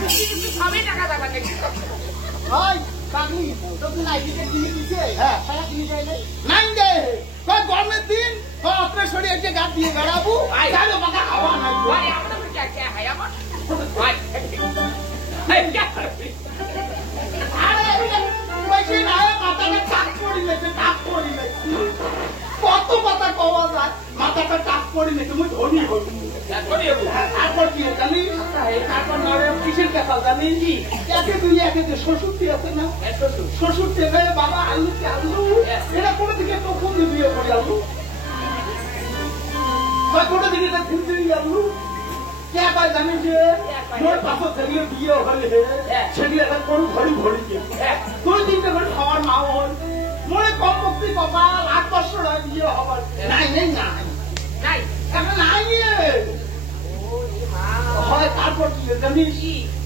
সবই টাকা দেবা দেখি ওই পাগলি তোকে নাইটিকে কিনে দিছে হ্যাঁ সারা কিনে দেয় নাই দে কই গরমের দিন কই আপনার শরীরে যে গাছ দিয়ে বেড়াবো চালো বাকা খাওয়া নাই ভাই আমরা তো কে হাই আমার ভাই এই কে আরে কইছে না মাথাটা টাক পড়ি গেছে কত কথা কওয়া যায় মাথাটা টাক পড়ি গেছে মুই ধনী হই তারপর কি জানি তারপর নরে কিসের কথা জানি কি একে দুই একে যে শ্বশুরটি আছে না শ্বশুর থেকে বাবা আলু এরা কোনো দিকে কখন বিয়ে করে আলু কোনো দিকে ঘুরতে আলু কে কয় জানি যে মোর পাশে থেকে বিয়ে হলে সেগুলো এখন কোন ঘড়ি ঘড়ি দুই তিনটে করে খাওয়ার মা হল মনে কম মুক্তি কপাল 8 বছর বিয়ে হবার নাই নাই নাই নাই এখন নাই হয় তারপর কি জানিস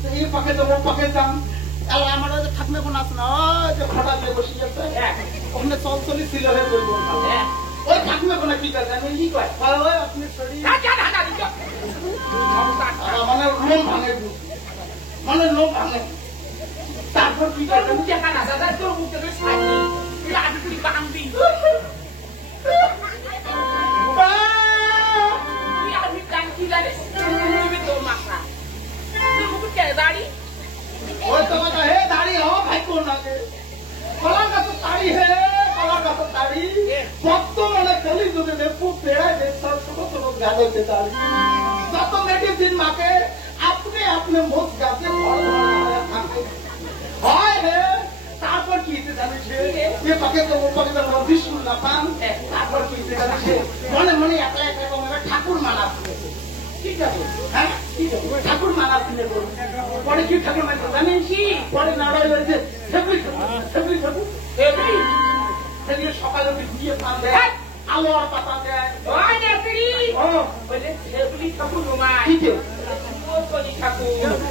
এই পাকে যাবো পাকে যাম তাহলে আমার থাকবে কোন আছে না যে খটা দিয়ে বসে গেছে ওখানে চলচলি ছিল হে বলবো ওই থাকবে কোন কি জানি কি কয় ওই আপনি শরীর মানে লোম ভাঙে মানে লোম ভাঙে তারপর কি করে মুখে কানা দাদা তোর মুখে তো সাইনি তুই আজ তুই বাংবি তুই আজ কাঙ্কি জানিস তুই তো মাসা তুই মুখে কে দাড়ি ওই তো কথা হে দাড়ি हो भाई को ना के कला का तो दाढ़ी है कला का तो दाढ़ी भक्तों वाले कली जो ने को पेड़ा दे सब छोटो छोटो गाजर के दाढ़ी सब तो मेडिसिन माके अपने अपने मुख गाते हाय है তারপর কি জানিস ये पके तो वो पके तो विष्णु ना पान তারপর কি জানিস মনে মনে একলা একলা করে ঠাকুর মালা ঠিক আছে হ্যাঁ ঠিক আছে ঠাকুর মালা কিনে করব পরে কি ঠাকুর মালা জানিস কি পরে নাড়াই হয়েছে সেবরি ঠাকুর সেদিকে সকালে দিয়ে পান দেয় আলো আর পাতা দেয় ওই নেত্রী ও বলে সেবরি ঠাকুর রুমাই ঠিক আছে সুবছনি ঠাকুর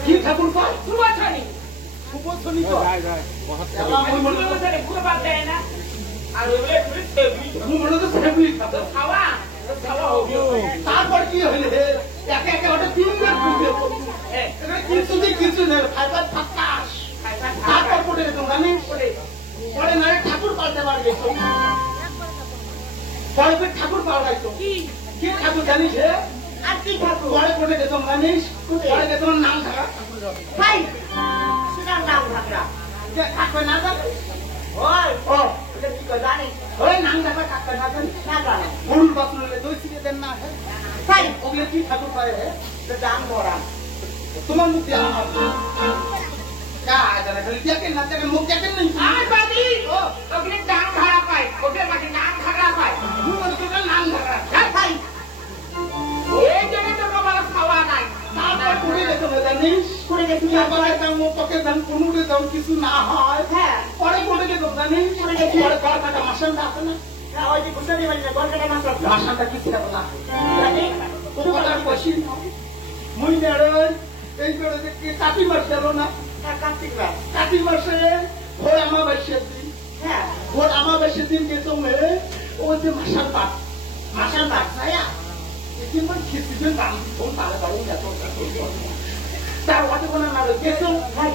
কি ঠাকুর কয় সুবছনি সুবছনি তো যায় আমি মনে করে পুরো বাদ দেয় না আর ওলে সেবরি আমি মনে তো সেবরি ঠাকুর খাওয়া হবে তারপর কি হইলে একে একে ওটা তিনবার খুঁজে কিছু নেই ফাইবার ফাঁকাশ তারপর পড়ে যেতাম জানিস পরে না ঠাকুর পাল্টে বার গেছো পরে ফের ঠাকুর পাওয়া গেছো কি ঠাকুর জানিস হে আর কি ঠাকুর পরে পড়ে যেতাম জানিস পরে যেতাম নাম থাকা ভাই সেটা নাম থাকা যে ঠাকুর না জানিস ওই ও এটা কি করে জানিস ওই নাম থাকা ঠাকুর না জানিস না জানো গরুর বাছুরে দই ছিটে দেন না ভাই ওগুলো কি ঠাকুর পায় হে দাম ভরা তোমার মুখ দেওয়া হবে মুখ দেখেন নাই আর বাদি ও ওখানে দাম ভাড়া পায় ওদের মাঝে নাম ভাড়া পায় নাম ধরা ভাই এই জন্য তো বাবা খাওয়া নাই তারপর করে যেতে হবে জানিস করে যেতে তোকে দাম কোনো দাম কিছু না হয় হ্যাঁ পরে করে যেতে জানিস পরে ঘর কাটা মাসানটা আছে না ওই যে গুছানি বাড়ি না ঘর কাটা মাসানটা কি ছিল না তোর কথা কইছি মুই নেড়ে এই করে যে কাটি মাস গেল না কাতি মাসে ভোর আমাবাস্যের দিন হ্যাঁ ভোর আমাবাস্যের দিন গেছো ও যে মাসাল পাট ছায়া এবার খিস্তিদের দাম ফোন তাহলে বাড়ি গেছো তার ওটা কোনো না গেছো হ্যাঁ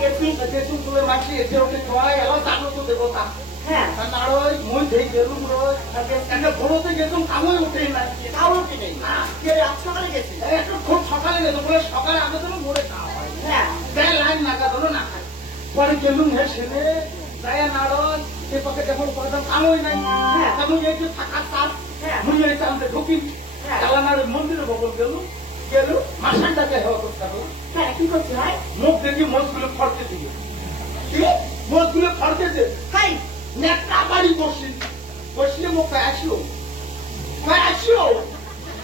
গেছো তোর মাসে এসে ওকে খাওয়াই এলো জানো তো দেবো তা হ্যাঁ তার ওই মই যেই গেলুম রোজ একটা ভোরতে গেছো কামই উঠে না তাও কি নেই না কে আজ সকালে গেছি একটু খুব সকালে গেছো বলে সকালে আগে তো ভোরে খাওয়া হয় হ্যাঁ তাই লাইন নাগা ধরো না পরে গেলুম হে ছেলে যায় নাড়ন এ পক্ষে যখন পড়তাম কামই নাই হ্যাঁ তেমন এই যে থাকার চাপ হ্যাঁ মুই এই চামতে ঢুকি কালানার মন্দিরে বগল গেল মাসানটাকে হেওয়া করতে হবে হ্যাঁ কি করছে ভাই মুখ দেখি মোষগুলো ফরতে দিবে কি মোষগুলো ফরতেছে হাই নেকটা বাড়ি বসলে মুখ আসলো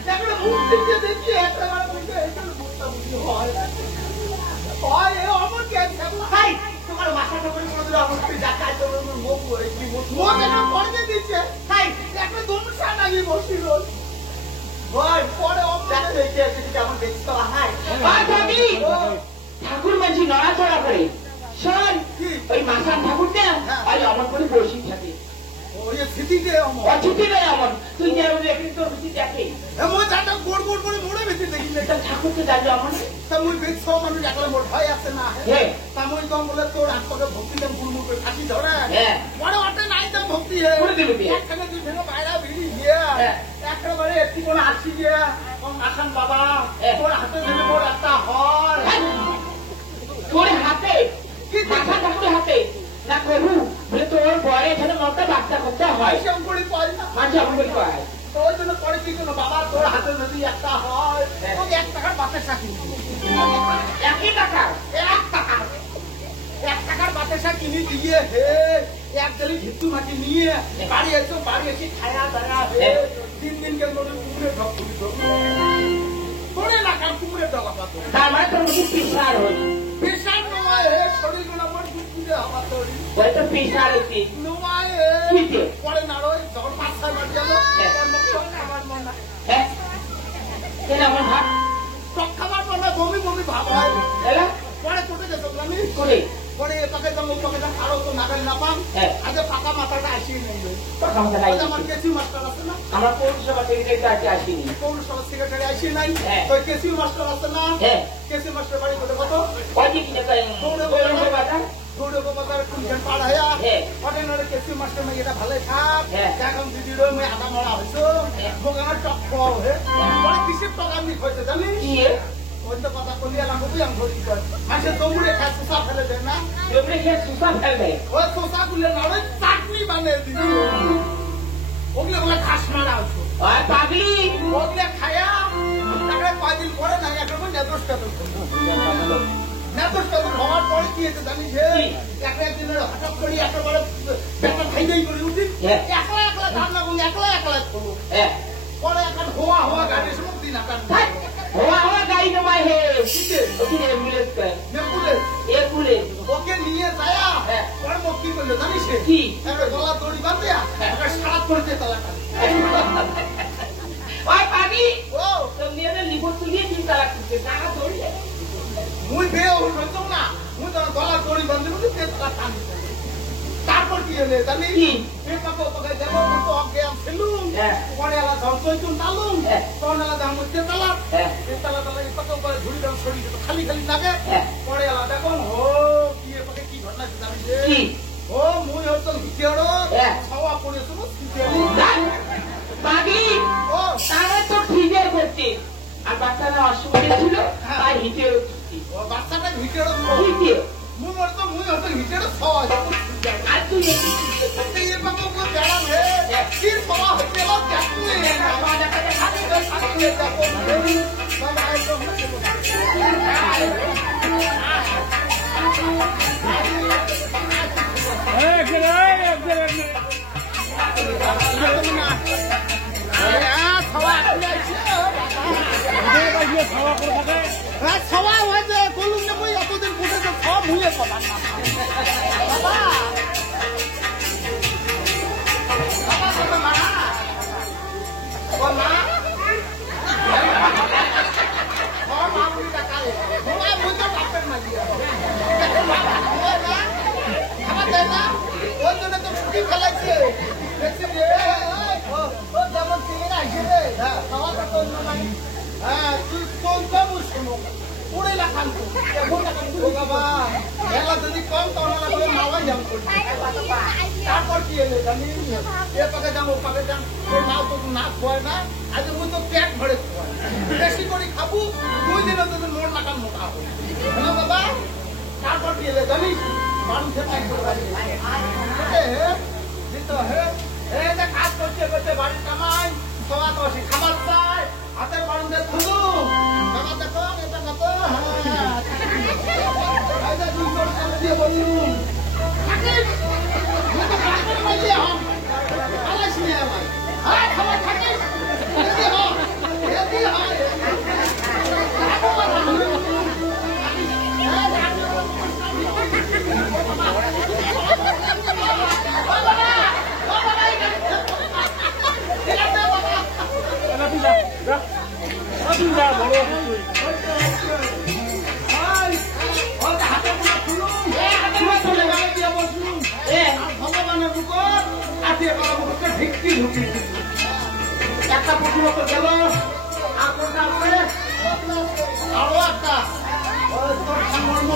দেখো মুখ দেখে দেখি একটা মুখটা বুঝি হয় আমার কে হাই তোমার মাথাটা করে মনে অবশ্যই যাচ্ছে তোমার মুখ করে কি মুখ করে দিচ্ছে হাই একটা দুমসা নাকি বসিল ভাই পরে অবস্থা দেখে আছে কেমন দেখছো হাই ভাবি ঠাকুর মাঝি নড়াচড়া করে শোন ওই মাসান ঠাকুরটা আজ আমার করে বসি থাকে ও ওই স্মৃতিতে অমর অতিথি রে আমার তুই যে একদিন তোর বেশি দেখে মই যাটা গোড় গোড় করে মোড়ে বেশি দেখি তা ঠাকুর তো জানলো আমার তা মই বেশ সব মানুষ একলা মোর ভয় আছে না হ্যাঁ তা মই কম বলে তোর আত্মাকে ভক্তি দেন গুরু মুখে ফাঁসি ধরে হ্যাঁ বড় অটে নাই তো ভক্তি হে করে দিবি তুই একখানে দুই ভেঙে বাইরা ভিড়ি গিয়া একেবারে একটি কোন আসি গিয়া কোন আসান বাবা তোর হাতে দিলে মোর একটা হয় তোর হাতে কি দেখা ঠাকুরের হাতে না করু বলে তোর বয়ে এখানে মনটা বাচ্চা করতে হয় সেম করে পাই না মাঝে আমি বলি পাই তোর জন্য পরে কি কোনো বাবা তোর হাতে যদি একটা হয় তোকে 1 টাকার বাতের সাথে 1 টাকা 1 টাকার বাতের সাথে কিনে দিয়ে হে এক গলি ভিত্তু মাটি নিয়ে বাড়ি এসো বাড়ি এসে খায়া দাঁড়া হে দিন কেন কুকুরে ঢক করি তোরে না কাম কুকুরে ঢকা পাতো তার মানে তোর মুখে পিসার হই পিসার নয় হে শরীর গুলো আমার কুকুরে হওয়া তোরি ওই তো পিসার হইছি নয় কিতে পরে না রই যখন 5-6 মাস গেল আমার মনে হ্যাঁ কেন আমার ভাত টক খাবার মনে বমি বমি ভাব হয় এলা পরে কোটে যেত আমি করে পরে এটাকে যাম আরো তো নাগাল না পাম আজ পাকা মাথাটা আসি নেই কথা মতো নাই আমার কেসি মাস্টার আছে না আমার পৌরসভা সেক্রেটারি আজকে আসেনি পৌরসভা সেক্রেটারি আসি নাই তো কেসি মাস্টার আছে না কেসি মাস্টার বাড়ি কোটে কত ওই যে কিনে তাই পৌরসভাটা দৌড়ে বাজার কুঞ্জন পাড়ায়া পটেনারে কেসি মাস্টার মই এটা ভালো থাক এখন দিদি রই মই আধা মরা হইছো মোক আমার টক খাওয়া হে পরে কিসের টক আমি হইছে জানি কি ওই তো কথা কলিয়া লাগো তুই আমি ধরি কর মাসে দৌড়ে খায় সুসা ফেলে দেয় না তোমরা কি সুসা ফেলবে ওই সুসা গুলো না ওই চাটনি বানিয়ে দিবি ওগুলো বলে ঘাস মারা হচ্ছে ওই পাগলি ওগুলো খায়া তাকে 5 দিন পরে না একরকম নেদোষটা তো নেদোষটা তো হওয়ার পরে কি হয়েছে জানিস একদিনের হঠাৎ করি একেবারে পেটটা খাইতেই করে উঠি একলা একলা ধান না বলি একলা একলা করবো পরে এখন হওয়া হওয়া গাড়ির সময় দিন আকার হওয়া গাড়ি জমায় হে ওকে অ্যাম্বুলেন্স কর অ্যাম্বুলেন্স ওকে নিয়ে যায়া পরে মোক কি করলো জানিস কি একটা গলা দড়ি বাঁধিয়া একটা সারা করতে তালা ওই পাগলি ও তো নিয়ে লিবো তুলিয়ে চিন্তা লাগছে টাকা দৌড়ে মুই বেয়ে হইতো না মুই তো গলা দড়ি বাঁধি বলি তেতলা টান তারপর কি হলে জানি এ পাকো পাকাই দেবো তো অজ্ঞান ছিলুম পরে আলা ধরছইতুম তালুম তখন আলা দাম তেতলা তেতলা তালা এ পাকো করে ঝুড়ি দাম ছড়ি তো খালি খালি লাগে পরে আলা দেখো ও কি এ পাকে কি ঘটনা জানি কি ও মুই হতো ভিতরো খাওয়া পড়েছো পাগলি ও তারা তো ঠিকই করছে আর বাচ্চারা অসুবিধা ছিল তাই হিটে ও বাচ্চাটা ভিতরো হিটে মুই হতো ভিতরো খাওয়া আর তুই ये बाबू को जाना है फिर सवा होते लोग जाते हैं हमारे का खाने का खाने का को सब आए तो सवा हो जाए कोलुम ने कोई अतो दिन पूछे तो सब हुए पता बाबा তারপর কি হলো জানি এ পাকে যাবো পাকে যাম তোর নাও তো না খোয় না আজ মুই তো পেট ভরে খোয় বেশি করে খাবো 2 দিনে তো মোর নাকাল মোটা হবে হ্যালো বাবা তারপর কি হলো জানি মানুষে পাই দিতো হে এই যে কাজ করতে বাড়ির কামাই সবা তো সে খাবার চায় হাতের বাড়িতে থুলু বাবা দেখো এটা কত এই যে 200 টাকা দিয়ে বললুম থাকিস মুই তো কাজ করতে হম আলাস নিয়ে আমার হ্যাঁ খাবার থাকিস এদি হয় ভগবানের উপর আছে এগুলো তো গেল আর কোনটা আছে আরো একটা তোর সামর্ম